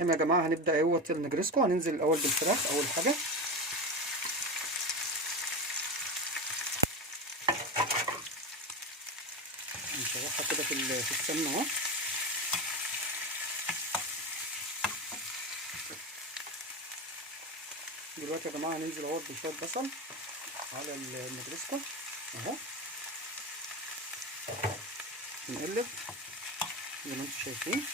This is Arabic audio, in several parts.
الرحيم يا جماعه. هنبدا اهوت النجرسكو. هننزل الاول بالفراخ اول حاجه. نشوحها كده في السمنه اهو. دلوقتي يا جماعه هننزل اهوت بشويه بصل على النجرسكو اهو. نقلب زي ما انتم شايفين.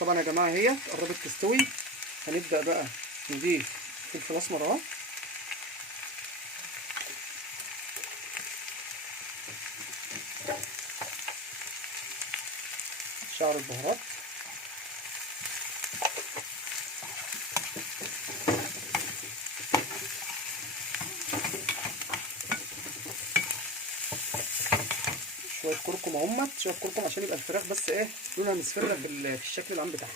طبعا يا جماعه هي قربت تستوي. هنبدا بقى نضيف فلفل اسمر اهو، شعر البهارات، شويه كركم اهمت، شويه كركم عشان يبقى الفراخ بس ايه لونها مصفرة في الشكل العام بتاعها.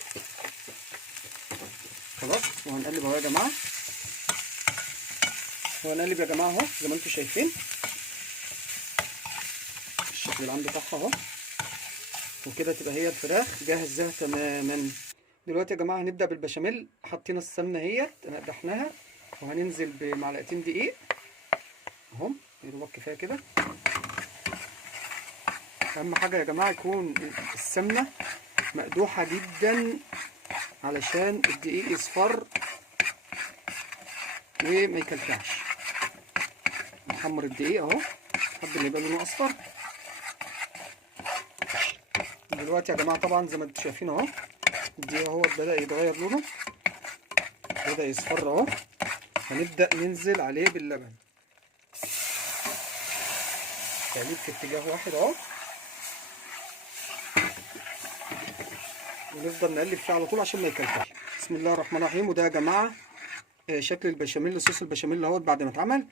خلاص وهنقلب اهو يا جماعه. وهنقلب يا جماعه اهو زي ما انتم شايفين الشكل العام بتاعها اهو. وكده تبقى هي الفراخ جاهزه تماما. دلوقتي يا جماعه هنبدا بالبشاميل. حطينا السمنه اهيت نقدحناها، وهننزل بمعلقتين دقيق اهو يا دوبك كفايه كده. اهم حاجه يا جماعه يكون السمنه مقدوحه جدا علشان الدقيق يصفر وما يكلكعش. نحمر الدقيق اهو لحد ما يبقى لونه اصفر. دلوقتي يا جماعه طبعا زي ما انتم شايفين اهو الدقيق اهو بدا يتغير لونه، بدا يصفر اهو. هنبدا ننزل عليه باللبن، تقليب في اتجاه واحد اهو، ونفضل نقلب فيه على طول عشان ما يكلكعش. بسم الله الرحمن الرحيم. وده يا جماعه شكل البشاميل، صوص البشاميل اهوت بعد ما اتعمل.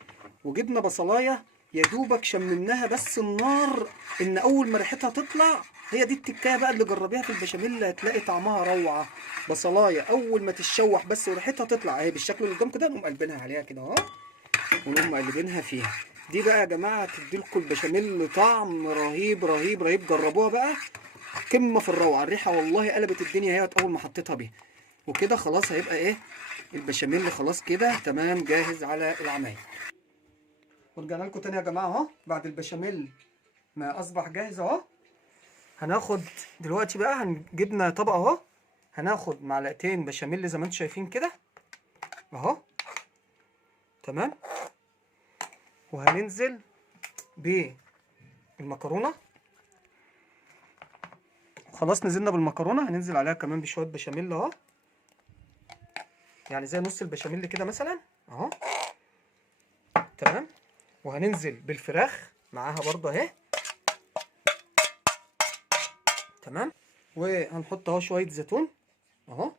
وجبنا بصلايه يا دوبك شممناها بس النار، ان اول ما ريحتها تطلع هي دي التكايه بقى اللي جربيها في البشاميل هتلاقي طعمها روعه. بصلايه اول ما تتشوح بس وريحتها تطلع اهي بالشكل اللي قدام كده، نقوم قلبينها عليها كده اهو، ونقوم مقلبينها فيها. دي بقى يا جماعه هتديلكوا البشاميل طعم رهيب رهيب رهيب. جربوها بقى قمه في الروعه. الريحه والله قلبت الدنيا اهي اول ما حطيتها بيها. وكده خلاص هيبقى ايه البشاميل خلاص كده تمام جاهز على العمايل. ورجعنا لكم تاني يا جماعه اهو بعد البشاميل ما اصبح جاهز اهو. هناخد دلوقتي بقى جبنا طبق اهو، هناخد معلقتين بشاميل زي ما انتم شايفين كده اهو تمام. وهننزل بالمكرونه. خلاص نزلنا بالمكرونه، هننزل عليها كمان بشويه بشاميل اهو، يعني زي نص البشاميل كده مثلا اهو تمام. وهننزل بالفراخ معاها برضه اهي تمام. وهنحط اهو شويه زيتون اهو،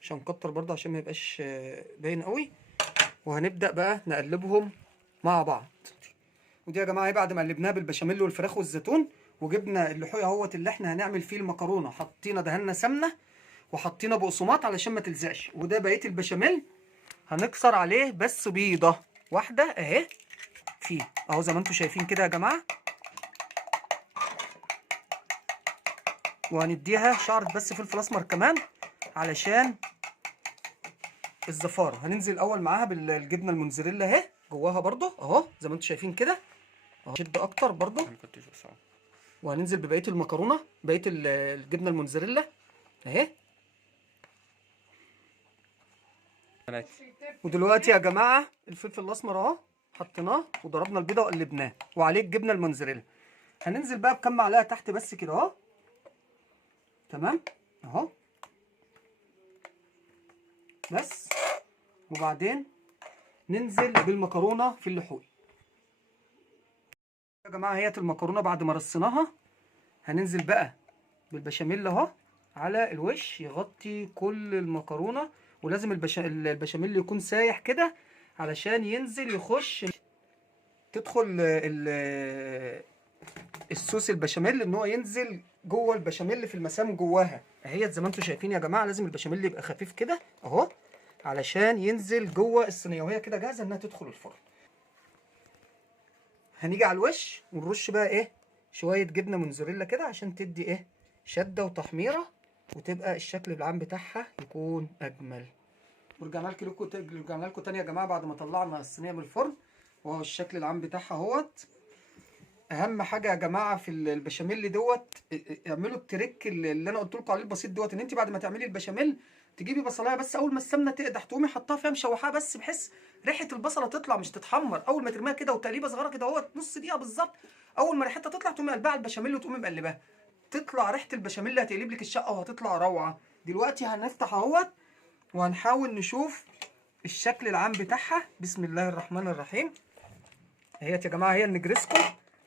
مش هنكتر برضه عشان ما يبقاش باين قوي. وهنبدا بقى نقلبهم مع بعض. ودي يا جماعه بعد ما قلبناها بالبشاميل والفراخ والزيتون وجبنا اللحوم اهوت اللي احنا هنعمل فيه المكرونه، حطينا دهنا سمنه وحطينا بقسماط علشان ما تلزقش. وده بقيه البشاميل هنكسر عليه بس بيضه واحده اهي فيه اهو زي ما انتم شايفين كده يا جماعه. وهنديها شعرة بس فلفل اسمر كمان علشان الزفاره. هننزل اول معاها بالجبنه الموتزاريلا اهي جواها برضو اهو زي ما انتم شايفين كده اهو، شد اكتر برضو. وهننزل ببقيه المكرونه، بقيه الجبنه الموتزاريلا اهي. ودلوقتي يا جماعه الفلفل الاسمر اهو حطيناه وضربنا البيضه وقلبناه وعليه الجبنه الموتزاريلا. هننزل بقى بكام معلقه تحت بس كده اهو تمام اهو بس. وبعدين ننزل بالمكرونه في اللحوم يا جماعه. هي المكرونه بعد ما رصيناها هننزل بقى بالبشاميل اهو على الوش يغطي كل المكرونه. ولازم البشاميل يكون سايح كده علشان ينزل يخش تدخل الصوص البشاميل ان هو ينزل جوه البشاميل في المسام جواها اهي زي ما انتم شايفين يا جماعه. لازم البشاميل يبقى خفيف كده اهو علشان ينزل جوه الصينيه وهي كده جاهزه انها تدخل الفرن. هنيجي على الوش ونرش بقى ايه شويه جبنه موتزاريلا كده عشان تدي ايه شده وتحميره، وتبقى الشكل العام بتاعها يكون اجمل. ورجعنا لكم تاني يا جماعه بعد ما طلعنا الصينيه من الفرن، وهو الشكل العام بتاعها اهوت. اهم حاجه يا جماعه في البشاميل دوت، اعملوا التريك اللي انا قلت لكم عليه البسيط دوت، ان انت بعد ما تعملي البشاميل تجيبي بصلايه بس اول ما السمنه تقدح تقومي حطها فيها مشوحاها بس، بحيث ريحه البصله تطلع مش تتحمر. اول ما ترميها كده وتقليبه صغيره كده اهوت نص دقيقه بالظبط، اول ما ريحتها تطلع تقومي قلبها على البشاميل وتقومي مقلباها، تطلع ريحه البشاميل هتقلب لك الشقه وهتطلع روعه. دلوقتي هنفتح اهوت وهنحاول نشوف الشكل العام بتاعها. بسم الله الرحمن الرحيم. اهيت يا جماعه، هي النجرسكو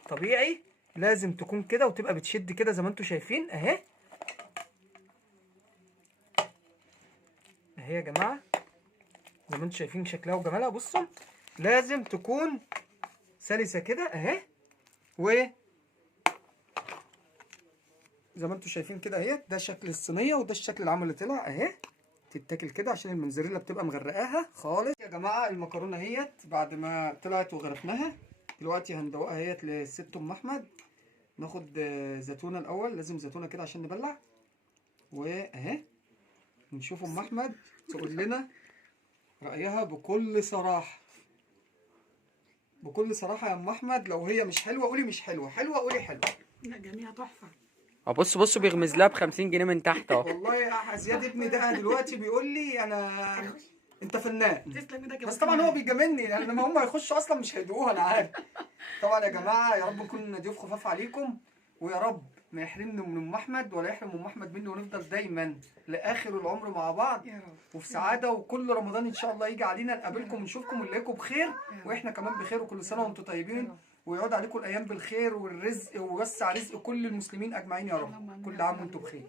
طبيعي لازم تكون كده وتبقى بتشد كده زي ما انتم شايفين اهي. اهي يا جماعه زي ما انتم شايفين شكلها وجمالها، بصوا لازم تكون سلسه كده اهي، و زي ما انتم شايفين كده اهي. ده شكل الصينيه وده الشكل العام اللي طلع اهي. تتاكل كده عشان الموتزاريلا بتبقى مغرقاها خالص. يا جماعه المكرونه اهيت بعد ما طلعت وغرفناها، دلوقتي هندوقها اهيت للست ام احمد. ناخد زيتونه الاول، لازم زيتونه كده عشان نبلع، واهي نشوف ام احمد تقول لنا رايها بكل صراحه. بكل صراحه يا ام احمد، لو هي مش حلوه قولي مش حلوه، حلوه قولي حلوه. لا جميع تحفه. بص بص بيغمز لها ب50 جنيه من تحت اهو. والله يا زياد ابني ده دلوقتي بيقول لي انا انت فنان. تسلم ايدك يا بس طبعا هو بيجاملني يعني لما هم يخشوا اصلا مش هيدوقوها انا عارف. طبعا يا جماعه يا رب نكون ضيوف خفاف عليكم، ويا رب ما يحرمنا من ام احمد ولا يحرم ام احمد مني، ونفضل دايما لاخر العمر مع بعض يا رب وفي سعاده. وكل رمضان ان شاء الله يجي علينا نقابلكم ونشوفكم ونلاقيكم بخير، واحنا كمان بخير، وكل سنه وانتم طيبين، ويعود عليكم الايام بالخير والرزق، ويوسع رزق كل المسلمين اجمعين يا رب. كل عام وانتم بخير.